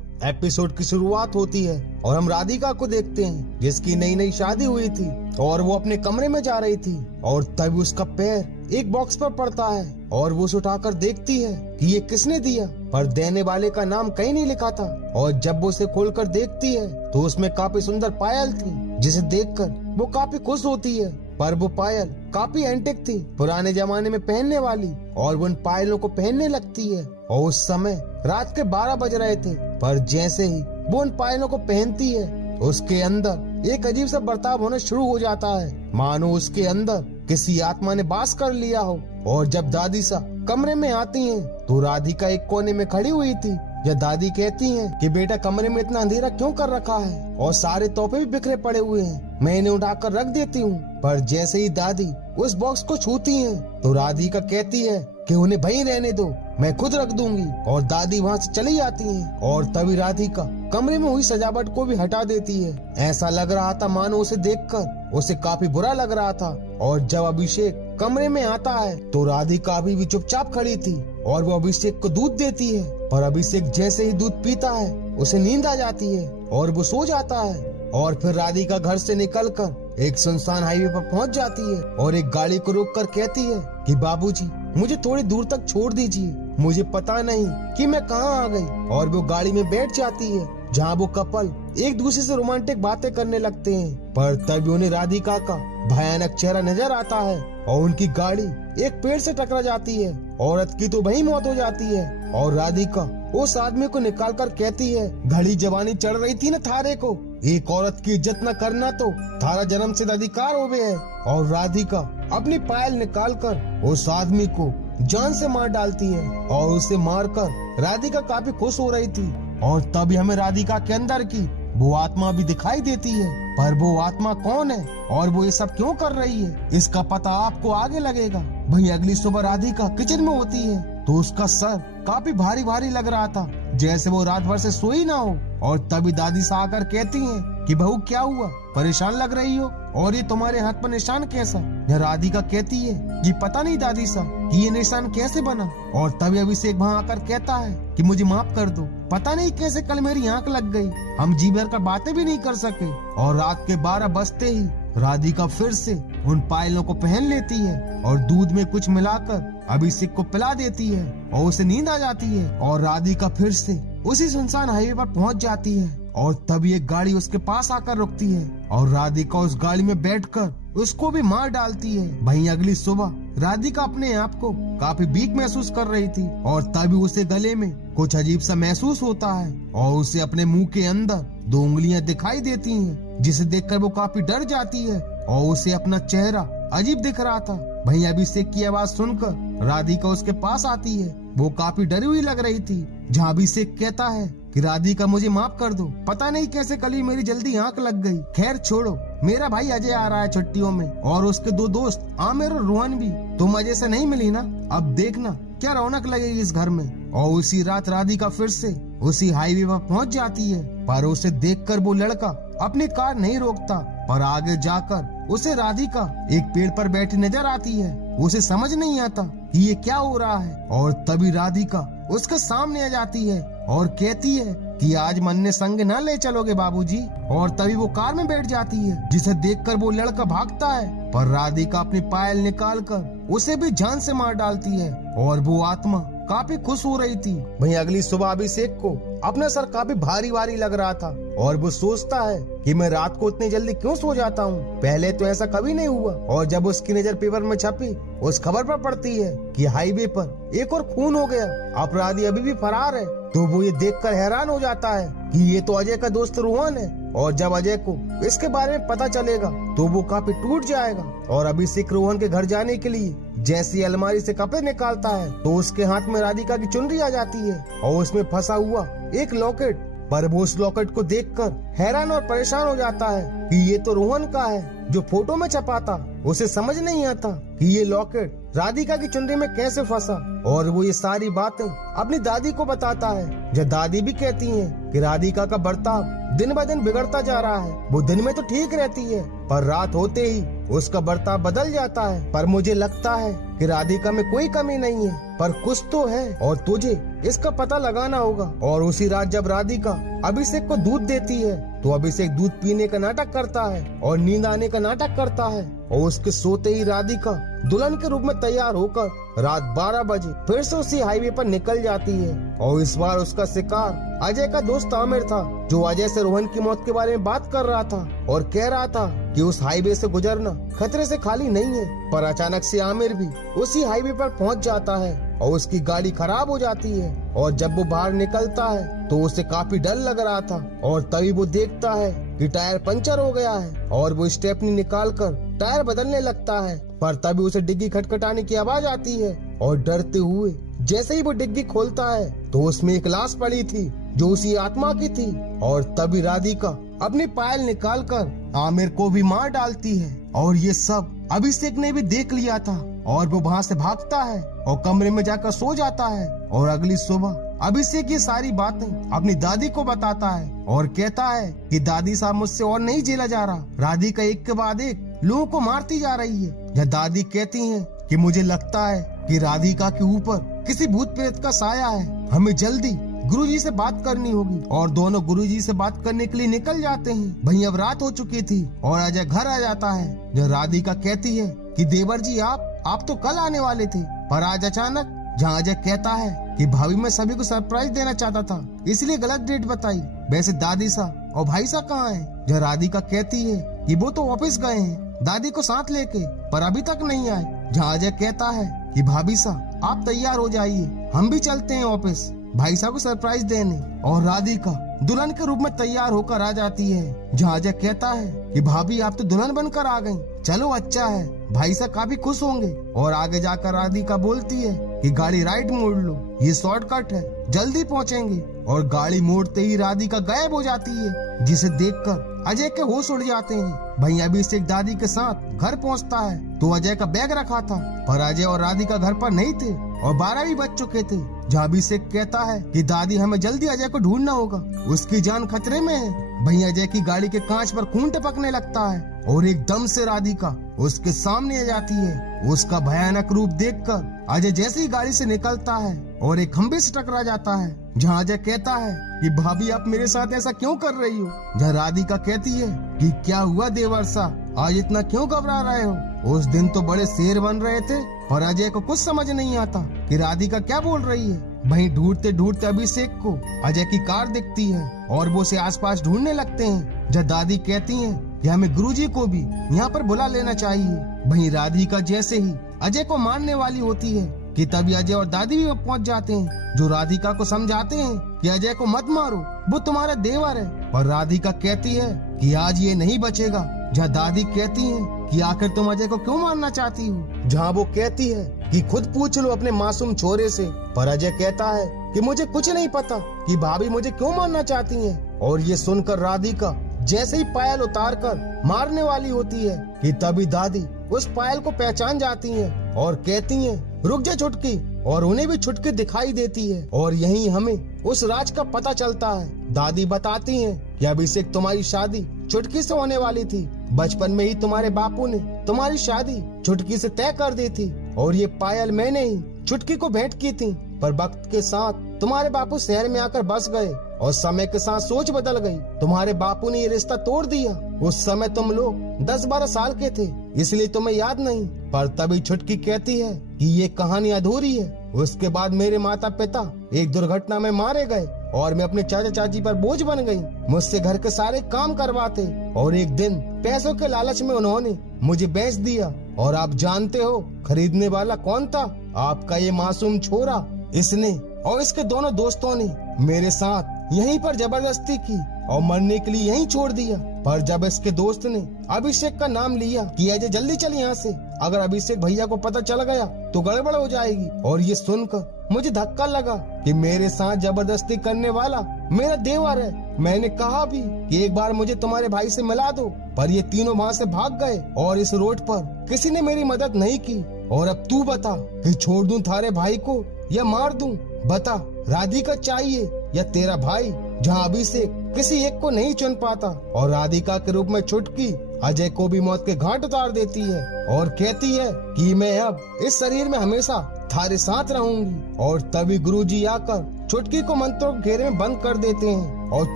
Episode की शुरुआत होती है और हम राधिका को देखते हैं जिसकी नई नई शादी हुई थी और वो अपने कमरे में जा रही थी और तभी उसका पैर एक बॉक्स पर पड़ता है और वो उसे उठाकर देखती है कि ये किसने दिया, पर देने वाले का नाम कहीं नहीं लिखा था। और जब वो उसे खोलकर देखती है तो उसमें काफी सुंदर पायल थी जिसे देखकर वो काफी खुश होती है। पर वो पायल काफी एंटिक थी, पुराने जमाने में पहनने वाली, और वो उन पायलों को पहनने लगती है। और उस समय रात के 12 बज रहे थे, पर जैसे ही वो उन पायलों को पहनती है उसके अंदर एक अजीब सा बर्ताव होना शुरू हो जाता है, मानो उसके अंदर किसी आत्मा ने वास कर लिया हो। और जब दादी सा कमरे में आती हैं तो राधिका एक कोने में खड़ी हुई थी। या दादी कहती हैं कि बेटा कमरे में इतना अंधेरा क्यों कर रखा है और सारे तोहफे भी बिखरे पड़े हुए हैं, मैं इन्हें उठाकर रख देती हूँ। पर जैसे ही दादी उस बॉक्स को छूती हैं तो राधिका कहती है कि उन्हें वहीं रहने दो, मैं खुद रख दूंगी। और दादी वहाँ से चली जाती हैं और तभी राधिका कमरे में हुई सजावट को भी हटा देती है। ऐसा लग रहा था मानो उसे देखकर उसे काफी बुरा लग रहा था। और जब अभिषेक कमरे में आता है तो राधिका अभी भी चुपचाप खड़ी थी और वो अभिषेक को दूध देती है। पर अभिषेक जैसे ही दूध पीता है उसे नींद आ जाती है और वो सो जाता है। और फिर राधिका घर से निकलकर एक सुनसान हाईवे पर पहुंच जाती है और एक गाड़ी को रोककर कहती है कि बाबूजी मुझे थोड़ी दूर तक छोड़ दीजिए, मुझे पता नहीं कि मैं कहाँ आ गई। और वो गाड़ी में बैठ जाती है जहाँ वो कपल एक दूसरे से रोमांटिक बातें करने लगते हैं। पर तभी उन्हें राधिका का भयानक चेहरा नजर आता है और उनकी गाड़ी एक पेड़ से टकरा जाती है। औरत की तो वही मौत हो जाती है और राधिका उस आदमी को निकालकर कहती है घड़ी जवानी चढ़ रही थी न थारे को, एक औरत की इज्जत न करना तो थारा जन्म से अधिकार हो गया है। और राधिका अपनी पायल निकालकर उस आदमी को जान से मार डालती है और उसे मारकर राधिका काफी खुश हो रही थी। और तभी हमें राधिका के अंदर की वो आत्मा भी दिखाई देती है। पर वो आत्मा कौन है और वो ये सब क्यों कर रही है इसका पता आपको आगे लगेगा। वहीं अगली सुबह राधिका किचन में होती है तो उसका सर काफी भारी भारी लग रहा था, जैसे वो रात भर से सोई ना हो। और तभी दादी सा आकर कहती हैं कि बहू क्या हुआ, परेशान लग रही हो और ये तुम्हारे हाथ पर निशान कैसा। यह राधिका कहती है कि पता नहीं दादी सा कि ये निशान कैसे बना। और तभी अभिषेक वहाँ आकर कहता है कि मुझे माफ कर दो, पता नहीं कैसे कल मेरी आंख लग गई, हम जी भर कर बातें भी नहीं कर सके। और रात के 12 बजते ही राधिका फिर से उन पायलों को पहन लेती है और दूध में कुछ मिलाकर अभिषेक को पिला देती है और उसे नींद आ जाती है। और राधिका फिर से उसी सुनसान हाईवे पर पहुंच जाती है और तभी एक गाड़ी उसके पास आकर रुकती है और राधिका उस गाड़ी में बैठकर उसको भी मार डालती है। वहीं अगली सुबह राधिका अपने आप को काफी वीक महसूस कर रही थी और तभी उसे गले में कुछ अजीब सा महसूस होता है और उसे अपने मुंह के अंदर 2 उंगलियां दिखाई देती हैं, जिसे देखकर वो काफी डर जाती है और उसे अपना चेहरा अजीब दिख रहा था। वहीं अभिषेक की आवाज सुनकर राधिका उसके पास आती है, वो काफी डरी हुई लग रही थी। जहाँ अभिषेक कहता है कि राधिका मुझे माफ कर दो, पता नहीं कैसे कल ही मेरी जल्दी आंख लग गई। खैर छोड़ो, मेरा भाई अजय आ रहा है छुट्टियों में और उसके 2 दोस्त आमिर और रोहन भी। तुम अजय से नहीं मिली ना, अब देखना क्या रौनक लगेगी इस घर में। और उसी रात राधिका फिर से उसी हाईवे पर पहुंच जाती है, पर उसे देखकर वो लड़का अपनी कार नहीं रोकता, पर आगे जाकर उसे राधिका एक पेड़ पर बैठी नजर आती है। उसे समझ नहीं आता कि ये क्या हो रहा है। और तभी राधिका उसके सामने आ जाती है और कहती है कि आज मन्ने संग न ले चलोगे बाबूजी। और तभी वो कार में बैठ जाती है, जिसे देखकर वो लड़का भागता है, पर राधिका अपनी पायल निकालकर उसे भी जान से मार डालती है और वो आत्मा काफी खुश हो रही थी। वहीं अगली सुबह अभिषेक को अपना सर काफी भारी भारी लग रहा था और वो सोचता है कि मैं रात को इतनी जल्दी क्यों सो जाता हूँ, पहले तो ऐसा कभी नहीं हुआ। और जब उसकी नजर पेपर में छपी उस खबर पर पड़ती है कि हाईवे पर एक और खून हो गया, अपराधी अभी भी फरार है, तो वो ये देखकर हैरान हो जाता है कि ये तो अजय का दोस्त रोहन है। और जब अजय को इसके बारे में पता चलेगा तो वो काफी टूट जाएगा। और अभिषेक रोहन के घर जाने के लिए जैसे अलमारी से कपड़े निकालता है तो उसके हाथ में राधिका की चुनरी आ जाती है और उसमें फंसा हुआ एक लॉकेट। पर वो उस लॉकेट को देखकर हैरान और परेशान हो जाता है कि ये तो रोहन का है जो फोटो में छपा था। उसे समझ नहीं आता कि ये लॉकेट राधिका की चुनरी में कैसे फंसा और वो ये सारी बातें अपनी दादी को बताता है। जब दादी भी कहती है कि राधिका का बर्ताव दिन ब दिन बिगड़ता जा रहा है। वो दिन में तो ठीक रहती है पर रात होते ही उसका बर्ताव बदल जाता है। पर मुझे लगता है कि राधिका में कोई कमी नहीं है पर कुछ तो है और तुझे इसका पता लगाना होगा। और उसी रात जब राधिका अभिषेक को दूध देती है तो अभिषेक दूध पीने का नाटक करता है और नींद आने का नाटक करता है और उसके सोते ही राधिका दुल्हन के रूप में तैयार होकर रात 12 बजे फिर से उसी हाईवे पर निकल जाती है। और इस बार उसका शिकार अजय का दोस्त आमिर था, जो अजय से रोहन की मौत के बारे में बात कर रहा था और कह रहा था कि उस हाईवे से गुजरना खतरे से खाली नहीं है। पर अचानक से आमिर भी उसी हाईवे पर पहुंच जाता है और उसकी गाड़ी खराब हो जाती है। और जब वो बाहर निकलता है तो उसे काफी डर लग रहा था और तभी वो देखता है कि टायर पंचर हो गया है और वो स्टेपनी निकालकर टायर बदलने लगता है। पर तभी उसे डिग्गी खटखटाने की आवाज आती है और डरते हुए जैसे ही वो डिग्गी खोलता है तो उसमें एक लाश पड़ी थी जो उसी आत्मा की थी। और तभी राधिका अपनी पायल निकालकर आमिर को भी मार डालती है। और ये सब अभिषेक ने भी देख लिया था और वो वहाँ से भागता है और कमरे में जाकर सो जाता है। और अगली सुबह अभिषेक ये सारी बातें अपनी दादी को बताता है और कहता है कि दादी साहब मुझसे और नहीं झेला जा रहा। राधिका एक के बाद एक लोगों को मारती जा रही है। यह दादी कहती है कि मुझे लगता है कि राधिका के ऊपर किसी भूत प्रेत का साया है, हमें जल्दी गुरुजी से बात करनी होगी। और दोनों गुरुजी से बात करने के लिए निकल जाते हैं। वहीं अब रात हो चुकी थी और अजय घर आ जाता है। जो राधिका कहती है कि देवर जी आप तो कल आने वाले थे पर आज अचानक। जहाँ अजय कहता है कि भाभी मैं सभी को सरप्राइज देना चाहता था इसलिए गलत डेट बताई। वैसे दादी साहब और भाई साहब कहाँ हैं? जहाँ राधिका कहती है कि वो तो ऑफिस गए हैं दादी को साथ लेके पर अभी तक नहीं आए। जहाँ अजय कहता है कि भाभी साहब आप तैयार हो जाइए, हम भी चलते हैं ऑफिस भाई साहब को सरप्राइज देने। और राधिका दुल्हन के रूप में तैयार होकर आ जाती है। जहाँ अजय कहता है कि भाभी आप तो दुल्हन बनकर आ गई, चलो अच्छा है, भाई साहब काफी खुश होंगे। और आगे जाकर राधिका बोलती है कि गाड़ी राइट मोड़ लो, ये शॉर्टकट है, जल्दी पहुँचेंगे। और गाड़ी मोड़ते ही राधिका गायब हो जाती है, जिसे देखकर अजय के होश उड़ जाते हैं। भाई अभिषेक दादी के साथ घर पहुंचता है तो अजय का बैग रखा था पर अजय और राधिका घर पर नहीं थे और 12 भी बज चुके थे। जहाँ अभिषेक कहता है कि दादी हमें जल्दी अजय को ढूंढना होगा, उसकी जान खतरे में है। भाई अजय की गाड़ी के कांच पर खून टपकने लगता है और एकदम से राधिका उसके सामने आ जाती है। उसका भयानक रूप देखकर अजय जैसे ही गाड़ी से निकलता है और एक खंबे से टकरा जाता है। जहाँ अजय कहता है कि भाभी आप मेरे साथ ऐसा क्यों कर रही हो? जहाँ राधिका कहती है कि क्या हुआ देवर साहब, आज इतना क्यों घबरा रहे हो? उस दिन तो बड़े शेर बन रहे थे। पर अजय को कुछ समझ नहीं आता कि राधिका क्या बोल रही है। वहीं ढूंढते ढूंढते अभिषेक को अजय की कार दिखती है और वो उसे आसपास ढूंढने लगते हैं। जब दादी कहती हैं कि हमें गुरुजी को भी यहाँ पर बुला लेना चाहिए। वहीं राधिका जैसे ही अजय को मारने वाली होती है कि तभी अजय और दादी भी पहुँच जाते हैं, जो राधिका को समझाते हैं कि अजय को मत मारो, वो तुम्हारा देवर है। पर राधिका कहती है कि आज ये नहीं बचेगा। जहाँ दादी कहती है कि आखिर तुम अजय को क्यों मारना चाहती हो? जहाँ वो कहती है कि खुद पूछ लो अपने मासूम छोरे से। पर अजय कहता है कि मुझे कुछ नहीं पता कि भाभी मुझे क्यों मारना चाहती हैं। और ये सुनकर राधिका जैसे ही पायल उतार कर मारने वाली होती है कि तभी दादी उस पायल को पहचान जाती हैं और कहती हैं रुक जा छुटकी, और उन्हें भी छुटकी दिखाई देती है। और यहीं हमें उस राज का पता चलता है। दादी बताती हैं कि अभिषेक तुम्हारी शादी छुटकी से होने वाली थी, बचपन में ही तुम्हारे बापू ने तुम्हारी शादी छुटकी से तय कर दी थी और ये पायल मैंने ही छुटकी को भेंट की थी। पर वक्त के साथ तुम्हारे बापू शहर में आकर बस गए और समय के साथ सोच बदल गई। तुम्हारे बापू ने ये रिश्ता तोड़ दिया। उस समय तुम लोग 10-12 साल के थे, इसलिए तुम्हें याद नहीं। पर तभी छुटकी कहती है कि ये कहानी अधूरी है। उसके बाद मेरे माता पिता एक दुर्घटना में मारे गए और मैं अपने चाचा चाची पर बोझ बन गई। मुझसे घर के सारे काम करवाते और एक दिन पैसों के लालच में उन्होंने मुझे बेच दिया। और आप जानते हो खरीदने वाला कौन था? आपका ये मासूम छोरा। इसने और इसके दोनों दोस्तों ने मेरे साथ यहीं पर जबरदस्ती की और मरने के लिए यहीं छोड़ दिया। पर जब इसके दोस्त ने अभिषेक का नाम लिया कि अजय जल्दी चल यहाँ से, अगर अभिषेक भैया को पता चल गया तो गड़बड़ हो जाएगी। और ये सुनकर मुझे धक्का लगा कि मेरे साथ जबरदस्ती करने वाला मेरा देवर है। मैंने कहा भी कि एक बार मुझे तुम्हारे भाई से मिला दो, पर ये तीनों वहाँ से भाग गए और इस रोड पर किसी ने मेरी मदद नहीं की। और अब तू बता कि छोड़ दूं थारे भाई को या मार दूं? बता, राधिका चाहिए या तेरा भाई? जहाँ अभिषेक किसी एक को नहीं चुन पाता और राधिका के रूप में छुटकी अजय को भी मौत के घाट उतार देती है और कहती है कि मैं अब इस शरीर में हमेशा थारे साथ रहूंगी। और तभी गुरुजी आकर छुटकी को मंत्रों के घेरे में बंद कर देते हैं और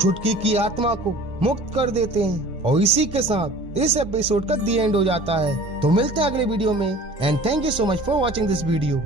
छुटकी की आत्मा को मुक्त कर देते हैं। और इसी के साथ इस एपिसोड का दी एंड हो जाता है। तो मिलते हैं अगले वीडियो में and thank you so much for watching this video.